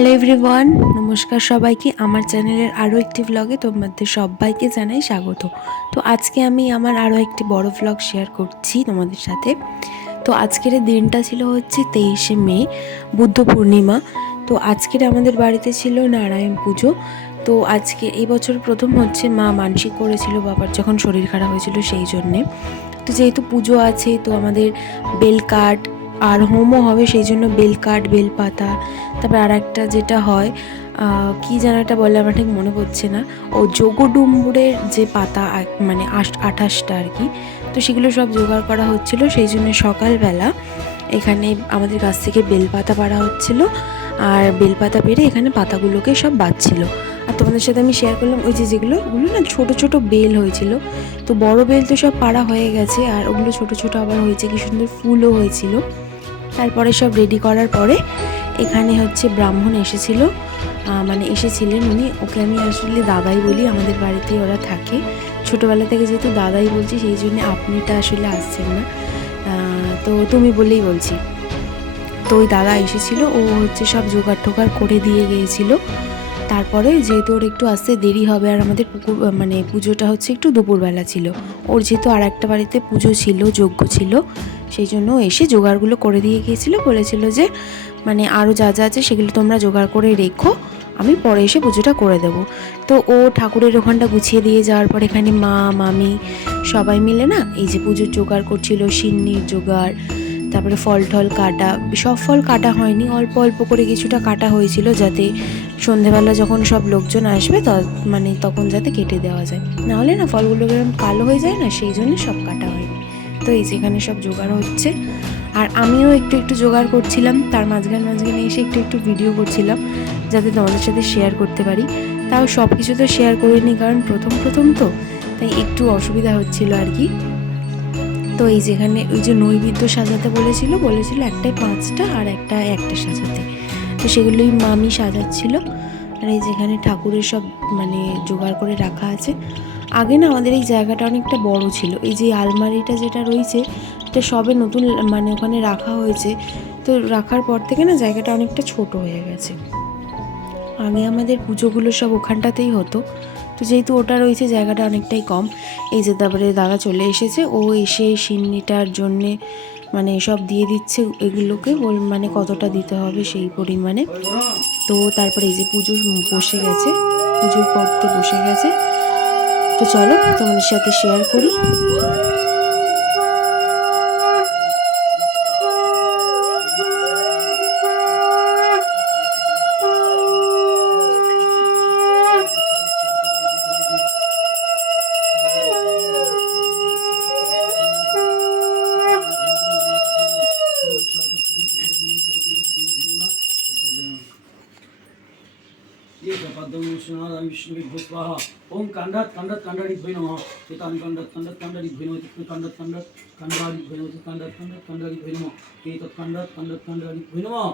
Hello everyone, নমস্কার সবাইকে। আমার চ্যানেলের আরও একটি ব্লগে তোমাদের সবাইকে জানাই স্বাগত। তো আজকে আমি আমার আরও একটি বড় ব্লগ শেয়ার করছি তোমাদের সাথে। তো আজকের দিনটা ছিল হচ্ছে 23শে মে, বুদ্ধ পূর্ণিমা। তো আজকের আমাদের বাড়িতে ছিল নারায়ণ পুজো। তো আজকে এই বছর প্রথম হচ্ছে মা মানসিক করেছিল বাবার যখন শরীর খারাপ হয়েছিল সেই জন্যে। তো যেহেতু পুজো আছে তো আমাদের বেলকাঠ আর হোমও হবে, সেই জন্য বেলকাঠ, বেলপাতা, তারপর আর একটা যেটা হয় কি যেন এটা বলে আমার ঠিক মনে পড়ছে না, ও যোগডুম্বুরের যে পাতা মানে 28টা আর কি। তো সেগুলো সব জোগাড় করা হচ্ছিল, সেই জন্য সকালবেলা এখানে আমাদের কাছ থেকে বেলপাতা পাড়া হচ্ছিল। আর বেলপাতা পেরে এখানে পাতাগুলোকে সব বাঁচছিল। আর তোমাদের সাথে আমি শেয়ার করলাম ওই যে ওগুলো না ছোট ছোট বেল হয়েছিল। তো বড় বেল তো সব পাড়া হয়ে গেছে, আর ওগুলো ছোট ছোট আবার হয়েছে, কি সুন্দর ফুলও হয়েছিল। তারপরে সব রেডি করার পরে এখানে হচ্ছে ব্রাহ্মণ এসেছিল, মানে এসেছিলেন উনি। ওকে আমি আসলে দাদাই বলি, আমাদের বাড়িতে ওরা থাকে ছোটোবেলা থেকে, যেহেতু দাদাই বলছি সেই জন্য আপনিটা আসলে আসছেন না, তো তুমি বলেই বলছি। তো ওই দাদা এসেছিলো, ও হচ্ছে সব জোগাড় টোগাড় করে দিয়ে গিয়েছিলো। তারপরে যেহেতু ওর একটু আসতে দেরি হবে, আর আমাদের মানে পুজোটা হচ্ছে একটু দুপুরবেলা ছিল, ওর যেহেতু আর একটা বাড়িতে পুজো ছিল, যজ্ঞ ছিল, সেই জন্য এসে জোগাড়গুলো করে দিয়ে গিয়েছিলো। বলেছিল যে মানে আরও যা যা আছে সেগুলো তোমরা জোগাড় করে রেখো, আমি পরে এসে পুজোটা করে দেবো। তো ও ঠাকুরের ওখানটা গুছিয়ে দিয়ে যাওয়ার পর এখানে মা মামি সবাই মিলে না এই যে পুজোর জোগাড় করছিল, সিন্নির জোগাড়, তারপরে ফল টল কাটা। সব ফল কাটা হয়নি, অল্প অল্প করে কিছুটা কাটা হয়েছিল, যাতে সন্ধেবেলা যখন সব লোকজন আসবে মানে তখন যাতে কেটে দেওয়া যায়, নাহলে না ফলগুলো এরকম কালো হয়ে যায় না, সেই জন্য সব কাটা হয়নি। তো এই যেখানে সব জোগাড় হচ্ছে, আর আমিও একটু একটু জোগাড় করছিলাম, তার মাঝখানে এসে একটু একটু ভিডিও করছিলাম যাতে তোমাদের সাথে শেয়ার করতে পারি। তাও সব কিছু তো শেয়ার করিনি, কারণ প্রথম প্রথম তো, তাই একটু অসুবিধা হচ্ছিল আর কি। তো এই যেখানে ওই যে নৈবেদ্য সাজাতে বলেছিল একটাই 5টা আর একটা সাজাতে, তো সেগুলোই মামি সাজাচ্ছিল। আর এই যেখানে ঠাকুরের সব মানে জোগাড় করে রাখা আছে। আগে না আমাদের এই জায়গাটা অনেকটা বড় ছিল, এই যে আলমারিটা যেটা রয়েছে এটা সবে নতুন মানে ওখানে রাখা হয়েছে। তো রাখার পর থেকে না জায়গাটা অনেকটা ছোট হয়ে গেছে। আগে আমাদের পুজোগুলো সব ওখানটাতেই হতো, তো যেহেতু ওটা রয়েছে জায়গাটা অনেকটাই কম। এই যে তারপরে দাদা চলে এসেছে, ও এসে সিন্নিটার জন্যে মানে সব দিয়ে দিচ্ছে এগুলোকে, মানে কতটা দিতে হবে সেই পরিমাণে। তো তারপরে এই যে পুজো বসে গেছে, পুজো করতে বসে গেছে। তো চলো তোমাদের সাথে শেয়ার করি। विष्णु स्वाहा ओम कांडात कांडात कांडारी भय नमः केतान कांडात कांडात कांडारी भय नमः तितन कांडात कांडात कांडारी भय नमः कांडात कांडात कांडारी भय नमः केतत कांडात कांडात कांडारी भय नमः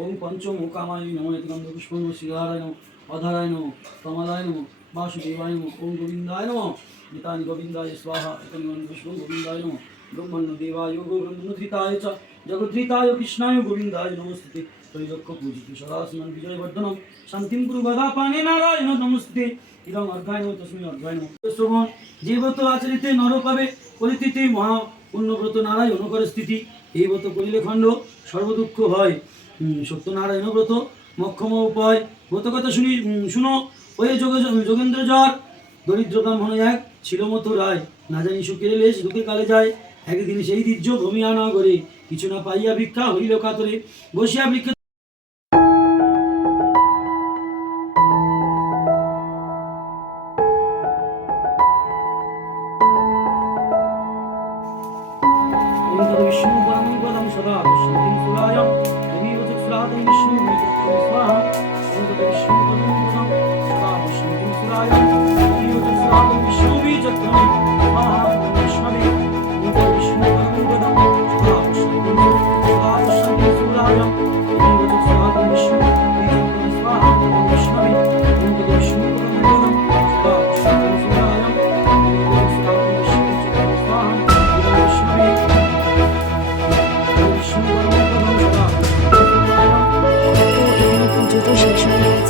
ओम पंचमुखामाय नमः गंध पुष्पं श्रीहाराय नमः अधाराय नमः कमलाय नमः वासुदेवाय नमः ओम गोविंदाय नमः गीतानि गोविंदाय स्वाहा इतन गंध पुष्पं गोविंदाय नमः ब्रह्मण्य देवाय गोब्रह्मधृताय च जगद्धृताय कृष्णाय गोविंदाय नमस्ते त्रैलोक्य पूजित सदाशिवं विजयवर्धनं शान्तिं कुरु गदापाने नारायण नमस्ते इदं अर्घाय नमः तस्मै अर्घाय नमः শ্রবণ যে ব্রত আচরিতে নর পাবে কলিতে মহা পুণ্যব্রত নারায়ণ করে স্থিতি এই ব্রত করিলে খণ্ড সর্বদুঃখ হয় সত্যনারায়ণ ব্রত মক্ষম উপায় ব্রত কথা শুনো ওই যোগেন্দ্র জ্বর দরিদ্র ব্রাহ্মণ এক ছিল মতো রায় না জানি সুখের লেশ দুঃখে কালে যায় একদিন সেই দির্য ভূমিয়া না করে কিছু না পাইয়া ভিক্ষা হইল কাতরে বসিয়া বৃক্ষ विष्णु परमं पदं सदा शान्तिं सुरायं तमेव चक्षुरादं विष्णु स्वाहा ओम तत् विष्णु परमं पदं सदा शान्तिं सुरायं तमेव चक्षुरादं विष्णु स्वाहा वैष्णवे ओम तत् विष्णु परमं पदं सदा शान्तिं सुरायं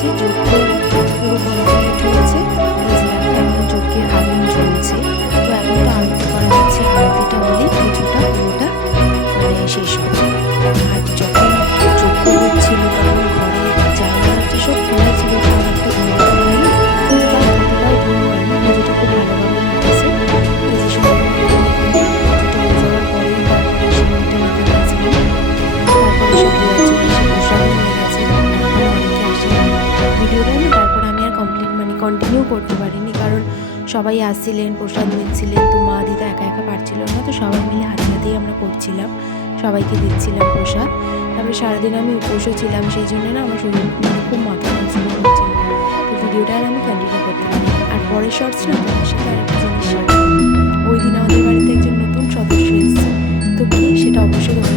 হচ্ছে যোগ পুরো কমপ্লিট হয়েছে। এই যে এখন যজ্ঞের আগুন জ্বলছে। তো এখন তো আরতি করা হচ্ছে, আরতিটা হলেই পুজোটা পুরোটা মানে শেষ হবে। আর যখন যজ্ঞ হচ্ছিল তখন ঘরে জানলা দরজা সব খোলা ছিল, তাও একটা ধোঁয়া হয় না, তাও অতটাও ধোঁয়া হয়নি, পুজোটা খুব ভালোভাবে হয়েছে। এই যে সুন্দর পুজোটা হয়ে যাওয়ার পরেই তারপরে সিঁদুরটা নিতে গেছিলাম, তারপরে সব ঘোরা চলে এসে প্রসাদও নিয়ে গেছে, এখনও অনেকে আসেনি। ভিডিওটা না তারপর আমি আর কন্টিনিউ করতে পারিনি, কারণ সবাই আসছিলেন, প্রসাদ নিচ্ছিলেন, তো মা দিদা একা একা পারছিল না, তো সবাই মিলে হাতে হাতেই আমরা করছিলাম, সবাইকে দিচ্ছিলাম প্রসাদ। তারপরে সারাদিন আমি উপোসও ছিলাম, সেই জন্য না আমার শরীর খুব মাথা যন্ত্রণা হচ্ছিল, তো ভিডিওটা আর আমি কন্টিনিউ করতে পারিনি। আর পরের শর্টস না তোমার সাথে আর একটা জিনিস শেয়ার করব। ওই দিন আমাদের বাড়িতে একজন নতুন সদস্য এসেছে, তো কি সেটা অবশ্যই তোমাদের